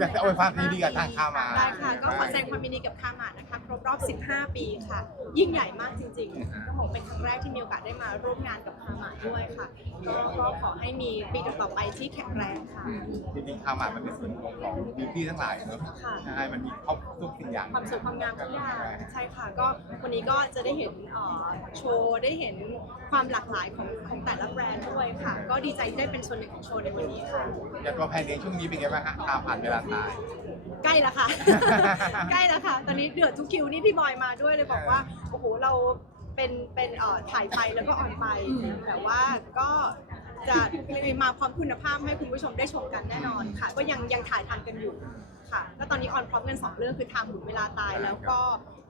อยากจะอวยความดีกับทางคามาได้ค่ะ ก็ขอแสดงความยินดีกับคามาดนะคะ ครบรอบ 15 ปีค่ะ ยิ่งใหญ่มากจริงๆก็ผมเป็นครั้งแรกที่มีโอกาสได้มาร่วมงานกับคามาดด้วยค่ะก็ก็ขอให้มีปีต่อๆไปที่แข็งแรงค่ะ จริงๆคามามันเป็นส่วนรวมของบิวตี้ทั้งหลายเนอะค่ะ ใช่มันมีครบทุกสิ่งอย่างความสวยความงามทุกอย่างใช่ค่ะ ก็วันนี้ก็จะได้เห็นเอ่อโชว์ได้เห็นความหลากหลายของของแต่ละแบรนด์ด้วยค่ะ ก็ดีใจที่ได้เป็นส่วนหนึ่งของโชว์ในวันนี้ค่ะ อยากตัวแพนเองช่วงนี้เป็นไงบ้างฮะตามผ่านเวลาตาย ใกล้แล้วค่ะ ใกล้แล้วค่ะ ตอนนี้เดือดทุกคิวนี่พี่บอยมาด้วยเลยบอกว่า โอ้โห เราเป็นเป็นเอ่อถ่ายไปแล้วก็ออนไป แต่ว่าก็จะมาความคุณภาพให้คุณผู้ชมได้ชมกันแน่นอนค่ะ ก็ยังยังถ่ายทันกันอยู่ค่ะ ก็ตอนนี้ออนพร้อมกันสองเรื่องคือทางหมุนเวลาตายแล้วก็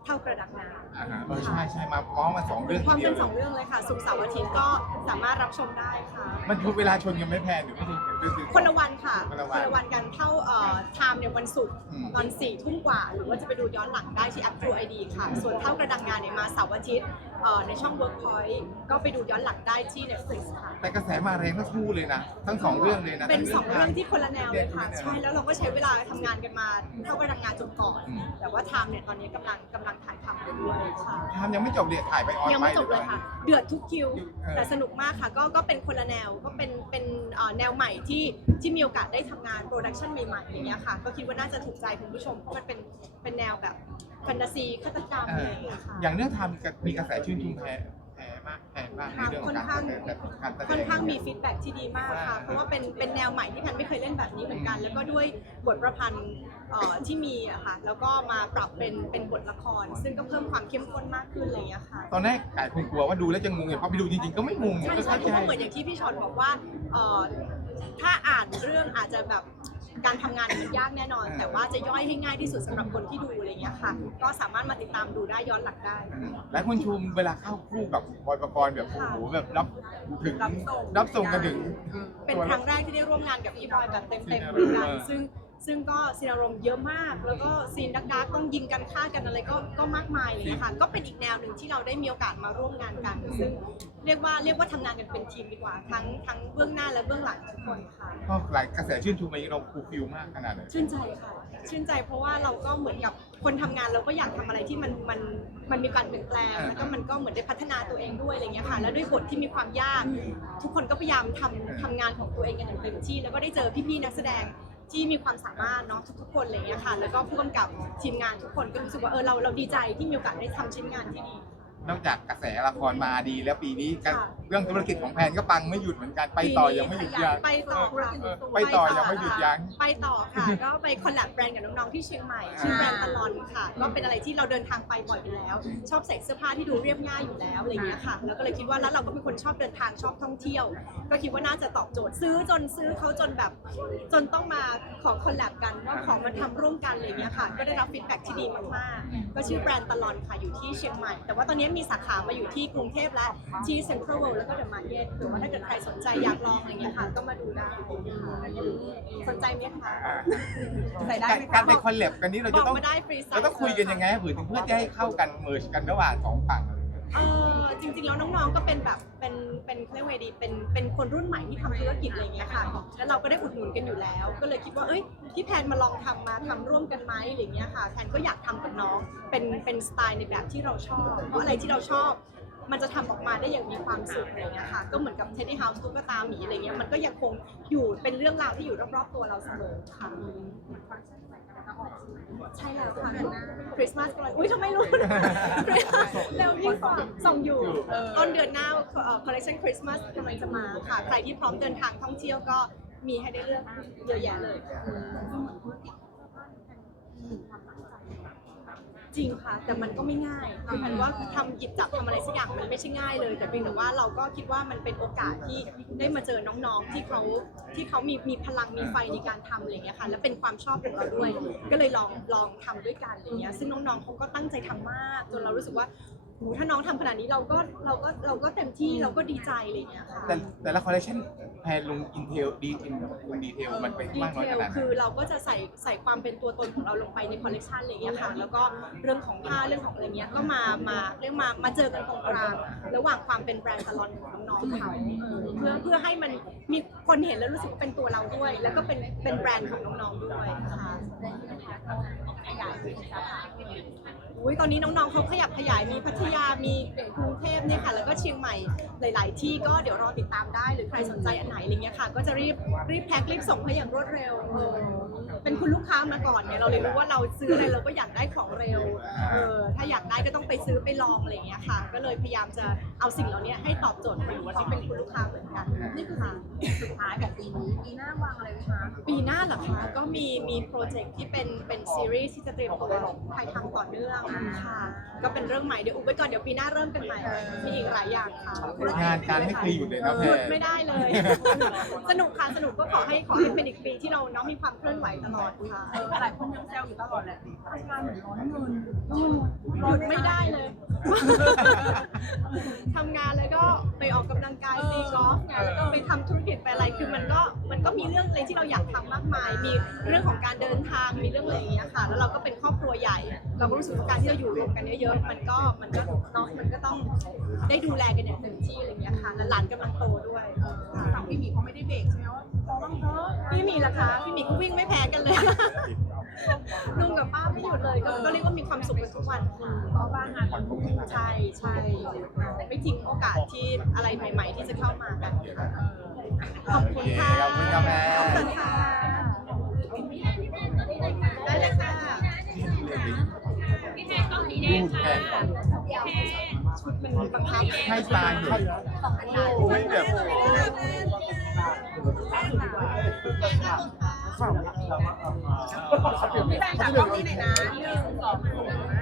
เท่ากระดักน้ำ อ่าฮะเออใช่ใช่มาพร้อมมาสองเรื่องพร้อมทีกัเดีนยวสองเรื่องเลยค่ะศุกร์เสาร์อาทิตย์ก็สามารถรับชมได้ค่ะ มันคือเวลาชนกันไม่แพนหรือไม่ใช่เรื่อง คนละวันค่ะคนละวันวันกันเท่าเอ่อไทม์เนี่ยวันศุกร์อืม ตอนสี่ทุ่มกว่า หรือว่าจะไปดูย้อนหลังได้ที่แอป True ID ค่ะ ส่วนเท่ากระดังงานเนี่ยมาเสาร์อาทิตย์เอ่อในช่อง Workpoint ก็ไปดูย้อนหลังได้ที่ Netflix ค่ะ แต่กระแสมาแรงทั้งคู่เลยนะ ทั้งสองเรื่องเลยนะเป็นสองเรื่องที่คนละแนวเลยค่ะเด่นๆใช่ แล้วเราก็ใช้เวลาทำงานกันมาเท่ากระดังงานจบก่อน อืมแต่ว่าไทม์เนี่ยตอนนี้กำลังกำลังถ่ายทำกันด้วยค่ะ ทำยังไม่จบเลยถ่ายไปออนยังไปไม่จบเลยค่ะ เดือดทุกคิว เออ แต่สนุกมากค่ะ ก็ก็เป็นคนละแนว ก็เป็นเป็นเอ่อแนวใหม่ที่ที่มีโอกาสได้ทำงานโปรดักชันใหม่ๆอย่างเงี้ยค่ะ ก็คิดว่าน่าจะถูกใจคุณผู้ชมเพราะมันเป็นเป็นแนวแบบแฟนตาซีฆาตกรรมเออะไรออย่างเงี้ยค่ะ อย่างเรื่องทำมีกระแสชื่นชมแพ้แพ้มากแพ้มากในเรื่องของการค่อนข้างแสดงการแสดง ค่อนข้างมีฟีดแบ็กที่ดีมากค่ะ เพราะว่าเป็นเป็นแนวใหม่ที่แพนไม่เคยเล่นแบบนี้เหมือนกัน แล้วก็ด้วยบทประพันธ์เอ่อที่มีอะค่ะ แล้วก็มาปรับเป็นเป็นบทละคร ซึ่งก็เพิ่มความเข้มข้นมากขึ้นอะไรอย่างเงี้ยค่ะ ตอนแรกไก่คงกลัวว่าดูแล้วจะงงอย่างพอไปดูจริงๆก็ไม่งงใช่ก็ใช่เข้าเพราะใจว่าเหมือนอย่างที่พี่ชอนบอกว่าเอ่อ ถ้าอ่านเรื่องอาจจะแบบการทำงานมันยากแน่นอน แต่ว่าจะย่อยให้ง่ายที่สุดสำหรับคนที่ดูอะไรอย่างเงี้ยค่ะ ก็สามารถมาติดตามดูได้ย้อนหลังได้ หลายคนชมเวลาเข้าคู่กับบอยประกรณ์แบบโอ้โหแบบรับถึงรับส่งรับส่งกันถึง เป็นครั้งแรกที่ได้ร่วมงานกับพี่บอยแบบเต็มๆซีเหนมือนกันอารมณ์ซึ่ง ซึ่งก็ซีนอารมณ์เยอะมาก แล้วก็ซีนดักดักๆต้องยิงกันฆ่ากันอะไรก็ก็มากมายเลยค่ะก็เป็นอีกแนวหนึ่งที่เราได้มีโอกาสมาร่วมงานกัน ซึ่งเรียกว่าเรียกว่าทำงานกันเป็นทีมดีกว่า ทั้งทั้งเบื้องหน้าและเบื้องหลังทุกคนค่ะ ก็หลายกระแสชื่นชมมาเราฟูลฟิลมากขนาดไหนชื่นใจค่ะ ชื่นใจเพราะว่าเราก็เหมือนกับคนทำงานเราก็อยากทำอะไรที่มันมันมันมีการเปลี่ยนแปลงอ่าแล้วก็มันก็เหมือนได้พัฒนาตัวเองด้วยอะไรเงี้ยค่ะ แล้วด้วยบทที่มีความยาก ทุกคนก็พยายามทำทำงานของตัวเองกันอย่างเต็มที่ แล้วก็ได้เจอพี่ๆนักแสดง ที่มีความสามารถเนาะทุกๆคนอะไรเงี้ยค่ะ แล้วก็ผู้กำกับทีมงานทุกคนก็รู้สึกว่าเออเราเราดีใจที่มีโอกาสได้ทำชิ้นงานที่ดี นอกจากกระแสละครมาดีแล้วปีนี้ก็ค่ะ เรื่องธุรกิจของแพนก็ปังไม่หยุดเหมือนกันไปต่อยังไม่หยุดยั้ง ไปต่อค่ะเออไปต่อยังไม่หยุดยั้งไปต่อค่ะ ก็ไปคอลแลบแบรนด์กับน้องๆที่เชียงใหม่ชื่อแบรนด์ตลอนค่ะ ก็เป็นอะไรที่เราเดินทางไปบ่อยอยู่แล้ว ชอบใส่เสื้อผ้าที่ดูเรียบง่ายอยู่แล้วอะไรอย่างเงี้ยค่ะ แล้วก็เลยคิดว่าแล้วเราก็เป็นคนชอบเดินทางชอบท่องเที่ยว ก็คิดว่าน่าจะตอบโจทย์ซื้อจนซื้อเขาจนแบบ จนต้องมาขอคอลแลบกันว่าของมันทำร่วมกันอะไรอย่างเงี้ยค่ะ ก็ได้รับฟีดแบ็กที่ดีมากๆก็ชื่อแบรนด์ตลอนค่ะอยู่ที่เชียงใหม่ แต่ว่าตอนนี้มีสาขามาอยู่ที่กรุงเทพและที่เซ็นทรัลเวิลด์แล้วก็เดอะมาร์เก็ตหรือว่าถ้าเกิดใครสนใจอยากลองอะไรอย่างเงี้ยค่ะก็มาดูได้สนใจไหมคะใส่ได้ไหมคะการไปคอลแลบกันนี้เราบจะอกต้องมาได้ฟรีไซส์เราต้องคุยกันยังไงให้เผื่อถึงเพื่อจะให้เข้ากันเมิร์ชกันระหว่างสองฝั่งอะไรอย่างเงี้ย เออจริงๆแล้วน้องๆก็เป็นแบบเป็นเป็นเขาเรียกว่าไงดีเป็นเป็นคนรุ่นใหม่ที่ทำธุรกิจอะไรอย่างเงี้ยค่ะ แล้วเราก็ได้อุดหนุนกันอยู่แล้ว ก็เลยคิดว่าเอ้ยพี่แพนมาลองทำมาทำร่วมกันไหมอะไรอย่างเงี้ยค่ะแพนก็อยากทำกับน้องเป็นเป็นสไตล์ในแบบที่เราชอบ เพราะอะไรที่เราชอบ มันจะทำออกมาได้อย่างมีความสุขอะไรอย่างเงี้ยค่ะก็เหมือนกับเทดดี้เฮาส์ตุ๊กตาหมีอะไรเงี้ยมันก็ยังคงอยู่เป็นเรื่องราวที่อยู่รอบๆตัวเราเสมอค่ะใช่แล้วค่ะคริสต์มาสก็เลยอุ้ยทำไมรู้แล้วยิ่งกว่าส่องอยู่ต้นเดือนหน้าคอลเลคชันคริสต์มาสกำลังจะมาค่ะ ใครที่พร้อมเดินทางท่องเที่ยวก็มีให้ได้เลือกเยอะแยะเลย จริงค่ะ แต่มันก็ไม่ง่ายคือพันว่าทำหยิบจับทำอะไรสักอย่างมันไม่ใช่ง่ายเลย แต่เพียงแต่ว่าเราก็คิดว่ามันเป็นโอกาสที่ได้มาเจอน้องๆที่เขาที่เขามีมีพลังมีไฟในการทำอะไรอย่างเงี้ยค่ะและเป็นความชอบของเราด้วย ก็เลยลองลองทำด้วยกันอะไรเงี้ยซึ่งน้องๆเขาก็ตั้งใจทำมาก จนเรารู้สึกว่า โหถ้าน้องทำขนาดนี้เราก็เราก็เราก็เต็มที่เราก็ดีใจอะไรอย่างเงี้ยค่ะแต่แต่ละคอลเลคชันแพนลงอินเทลดีอินลงดีเทลมันไปดีมากเทน้อยขลนาดไหนคือเราก็จะใส่ใส่ความเป็นตัวตนของเราลงไปในคอลเลกชันอะไรอย่างเงี้ยค่ะแล้วก็เรื่องของผ้าเรื่องของอะไรเงี้ยก็มามาเรียกมามาเจอกันตรงกลางระหว่างความเป็นแบรนด์ตลอนของ น้องเขาเพื่อเพื่อให้มันมีคนเห็นแล้วรู้สึกเป็นตัวเราด้วย แล้วก็เป็นเป็นแบรนด์ของน้องๆด้วยค่ะขยาอุ้ยตอนนี้น้องๆเขาขยับขยายมีพัทยามีกรุงเทพเนี่ยค่ะแล้วก็ เชียงใหม่หลาย ๆ ที่ก็เดี๋ยวรอติดตามได้หรือใครสนใจอันไหนอะไรเงี้ยค่ะ ก็จะรีบรีบแพ็ครีบส่งให้อย่างรวดเร็วเออเป็นคุณลูกค้ามาก่อนเนี่ยเราเลยรู้ว่าเราซื้ออะไรเราก็อยากได้ของเร็วเออถ้าอยากได้ก็ต้องไปซื้อไปลองอะไรเงี้ยค่ะ ก็เลยพยายามจะเอาสิ่งเหล่านี้ให้ตอบโจทย์คนที่เป็นคุณลูกค้าเหมือนกันนี่คือสุดท้ายของปีนี้ปีหน้าวางอะไรไว้คะปีหน้าเหรอคะก็มีมีโปรเจกต์ที่เป็นเป็นซีรีส์ที่จะเตรียมตัวถ่ายทำต่อเนื่องค่ะก็เป็นเรื่องใหม่เดี๋ยวอุบไว้ก่อนเดี๋ยวปีหน้าเริ่มกันใหม่มีอีกหลายอย่างค่ะงานการให้ฟรีอยู่เลยนะแพหรยุดไม่ได้เลย สนุกค่ะสนุกก็ขอให้ขอให้เป็นอีกปีที่เราเนาะมีความเคลื่อนไหวตลอดค่ะหลายคนยังแซวอยู่ตลอดแหละทำงานเหมือนร้อนเงินหยุดไม่ได้เลย ทำงานแล้วก็ไปออกกำลังกายตีกอล์ฟไงแล้วก็ไปทำธุรกิจไปอะไรคือมันก็มันก็มีเรื่องอะไรที่เราอยากทำมากมาย มีเรื่องของการเดินทางมีเรื่องอะไรอย่างเงี้ยค่ะ แล้วเราก็เป็นครอบครัวใหญ่ เราก็รู้สึกว่าการที่เราอยู่รวมกันเยอะๆมันก็มันก็เนาะมันก็ต้องได้ดูแลกันอย่างเต็มที่อะไรอย่างเงี้ยค่ะและหลานกำลังโตด้วยฝั่งพี่หมีเขาไม่ได้เบรกใช่ไหมว่าพอบ้างเถอะพี่หมีล่ะคะพี่หมีก็วิ่งไม่แพ้กันเลยลุงกับป้าไม่หยุดเลยก็ก็เรียกว่ามีความสุขกันทุกวันเพราะว่างานใช่ใช่ไม่ทิ้งโอกาสที่อะไรใหม่ ๆ ที่จะเข้ามากันค่ะขอบคุณค่ะขอบคุณครับแม่ขอบคุณค่ะได้เลยค่ะรูดแพรก่อนชุดมันบังคับ ให้ตายอยู่ไม่แบบพี่แบงค์จากกล้องนี้หน่อยนะหนึ่งสองสาม